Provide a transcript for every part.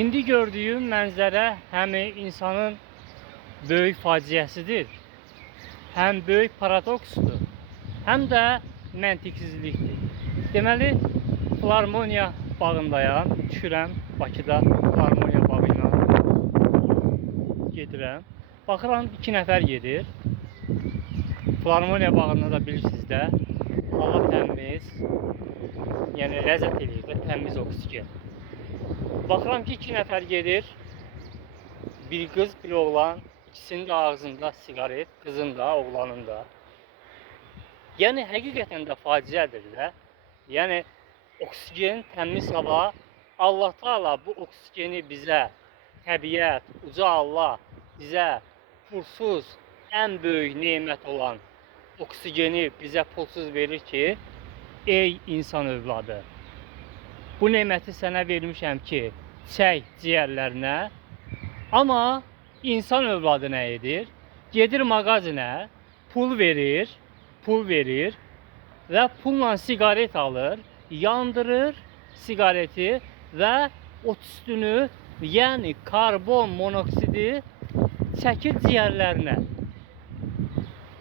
İndi gördüyüm mənzərə həm insanın böyük faciəsidir, həm böyük paradoksdur, həm də məntiqsizlikdir. Deməli, Filarmoniya bağındayam, düşürəm Bakıda Filarmoniya bağı ilə gedirəm. Baxıram, 2 nəfər gedir. Filarmoniya bağında da bilirsiniz də, hava təmiz, yəni ləzzət eləyir də, təmiz oksigen. Baxıram ki, 2 nəfər gedir, bir qız, bir oğlan, ikisinin də ağzında sigaret, qızın da, oğlanın da. Yəni, həqiqətən də faciədir də. Yəni, oksigen, təmiz hava, Allah Teala bu oksigeni bizə, təbiət, uca Allah bizə pulsuz, ən böyük nemət olan oksigeni bizə pulsuz verir ki, ey insan övladı, bu neməti sənə vermişəm ki, çək ciyərlərinə. Amma insan övladı nə edir? Gedir mağazinə, pul verir və pulla sigaret alır, yandırır sigareti və o tüstünü, yəni karbon monoksidi çəkir ciyərlərinə.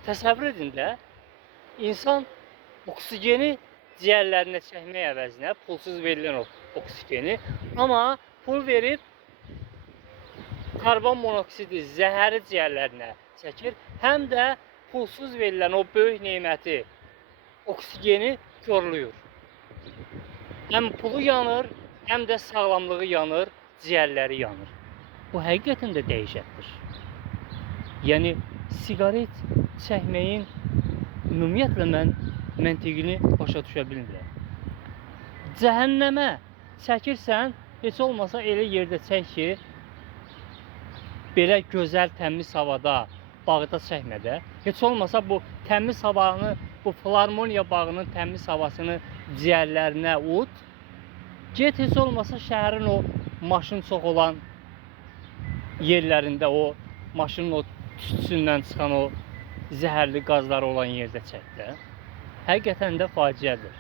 Təsəvvür edin də, insan oksigeni ciyərlərinə çəkmək əvəzinə pulsuz verilən oksigeni, amma pul verib karbon monoksidi, zəhəri ciyərlərinə çəkir, həm də pulsuz verilən o böyük neməti, oksigeni körlüyür. Həm pulu yanır, həm də sağlamlığı yanır, ciyərləri yanır. Bu həqiqətən də dəhşətdir. Yəni, sigaret çəkməyin ümumiyyətlə mən məntiqini başa düşə bilmirəm. Cəhənnəmə çəkirsən, heç olmasa elə yerdə çək ki, belə gözəl, təmiz havada, bağda çəkmədə. Heç olmasa bu təmiz havanı, bu Filarmoniya bağının təmiz havasını ciyərlərinə ud. Get, heç olmasa şəhərin o maşın çox olan yerlərində, o maşının o tüstüsündən çıxan o zəhərli qazları olan yerdə çək də. Həqiqətən də faciədir.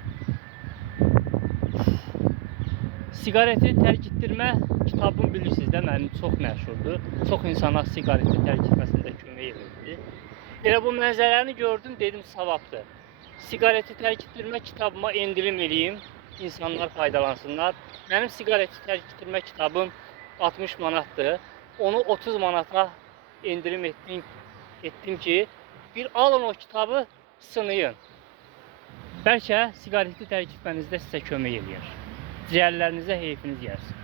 Sigareti tərk etdirmə kitabını bilirsiniz də, mənim çox məşhurdur. Çox insana sigareti tərk etməsində kömək edirdi. Elə bu mənzərəni gördüm, dedim savabdır. Sigareti tərk etdirmə kitabıma endirim eləyim, insanlar faydalansınlar. Mənim sigareti tərk etdirmə kitabım 60 manatdır. Onu 30 manata endirim etdim ki, bir alın o kitabı, sınayın. Bəlkə sigareti tərk etmənizdə sizə kömək eləyər. Ciyərlərinizə heyfiniz gəlsin.